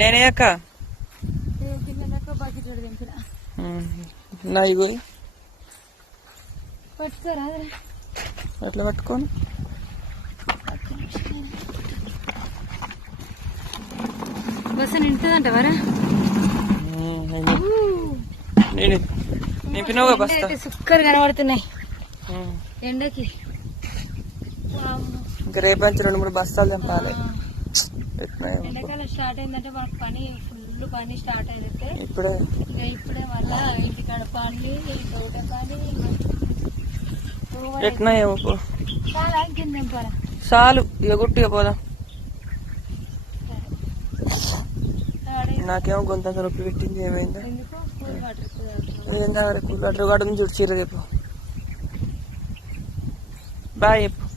నేనే అక్క నా ఇగో పట్టుకోరా ఎట్లా పట్టుకోను బస్సు నింటుందంట వరా నింపినవుగా బస్తా సుక్కర్ కనబడుతున్నాయి ఎండకి. ఇంకా రేపంచి 2-3 బస్తాలు చంపాలి. ఎండాకాలం స్టార్ట్ అయిందంటే మనకు పని ఫుల్ పని స్టార్ట్ అయితే ఇప్పుడే మళ్ళా ఇంటికాడ పని తోట పని ఎట్లా ఏమో చాలా కింద చాలు ఇక గుట్టిగా పోదాం. నాకేమో గొంత నొప్పి పెట్టింది. ఏమైందో కూల్ వాటర్ కూడా చూడు చీర రేపు బాయ్ చెప్పు.